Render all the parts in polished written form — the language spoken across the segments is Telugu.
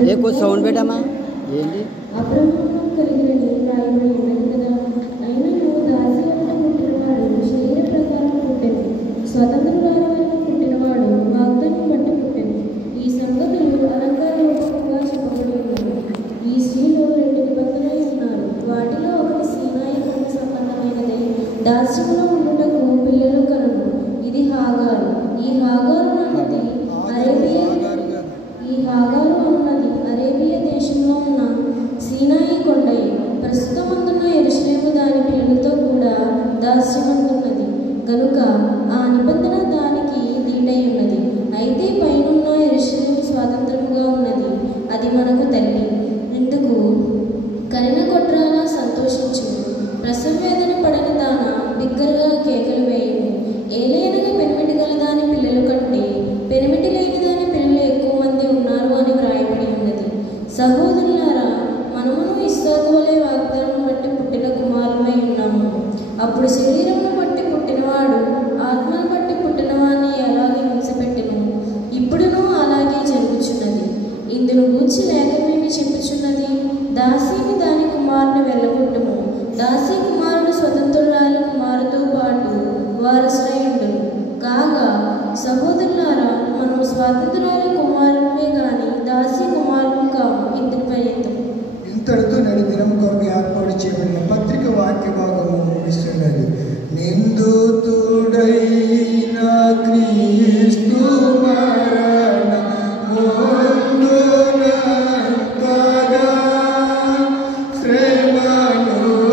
ఏ कुछ సౌండ్ పెట్టమ్మా ఏంటి అబ్రహాము కలిగినని రాయబడి ఉన్నది కదా. అయినను దాస్యవలన పుట్టినవాడు శరీర ప్రకారం పుట్టెను, స్వతంత్రురాల వలన పుట్టినవాడు వాగ్దానం బట్టి పుట్టెను. ఈ సంగతులు అలంకార రూపంగా చెప్పబడి ఉన్నాయి. ఈ స్త్రీలో రెండు నిబంధనలు ఉన్నారు. వాటిలో ఒకటి సీనాయి కొండ సంబంధమైనదే, దాస్యములో ఉండుటకు పిల్లలు కలరు. ఇది హాగారు. ఈ హాగారు అన్నది అరేబియా దేశంలో ఉన్న సీనాయి కొండయే. ప్రస్తుతమందున్న యెరూషలేము దాని పిల్లలతో కూడా దాస్యమందున్నది గనుక ఆ నిబంధన దానికి దీటై ఉన్నది. అయితే పైనున్న యెరూషలేము స్వాతంత్రముగా ఉన్నది, అది మనకు తల్లి. ఇందుకు కరిన కొట్రాల సంతోషించు, ప్రసవ వేదన పడని దాన బిగ్గరగా కేకలు వేయును. ఏలైనగా పెనిమిటి గల దాని పిల్లలు కంటే పెనిమిటి లేని దాని పిల్లలు ఎక్కువ మంది ఉన్నారు అని వ్రాయబడి ఉన్నది. సహోదరులారా, మనమును ఇస్సాకు వలె వాగ్దానం బట్టి పుట్టిన కుమారులమై ఉన్నాము. అప్పుడు శరీరమును బట్టి పుట్టినవాడు ఆత్మను బట్టి పుట్టినవాడిని ఎలాగే హింసపెట్టెను, ఇప్పుడును అలాగే జరుగుచున్నది. ఇందును గూర్చి లేఖమేమి చెప్పుచున్నది? దాసీని దాని కుమారుని వెళ్ళగొట్టుము, దాసీ కుమారుడు స్వతంత్రురాలు కుమారుతో పాటు వారసుడైయుండును. కాగా సహోదరులారా, మనం స్వాతంత్రాలు కుమారులమే గాని దాసీ కుమారులు కాము. ఇంతటితో నేడు దినం కొరకు ఏర్పాటు చేయబడిన పత్రిక వాక్య భాగము ముగిస్తున్నది. నిందితుడైన క్రీస్తు మరణ ముందునంతగా శ్రమనుందునంతగా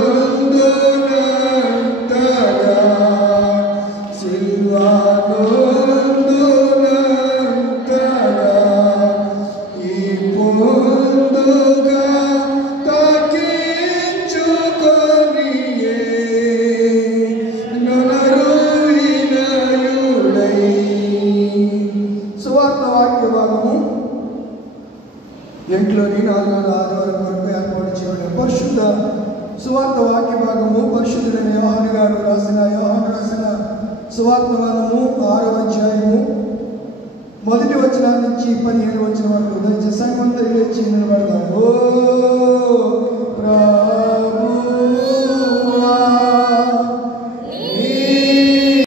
సిల్వనుందునంతగా ఈ పొందుగా తాకించుకొనియే నొనరువినయుడై. సువార్త వాక్య భాగము ఇంట్లోని 4వ ఆదివారం వరకు ఏర్పాటు చేయబడిన పరిశుద్ధ సువార్త వాక్య భాగము పరిశుద్ధులైన యోహాను గారు రాసిన సువార్త భాగము 6వ అధ్యాయము 1వ వచనం నుంచి 15వ వచనం వరకు. దయచేసి సంఘమంతా లేచి నిలబడదాం.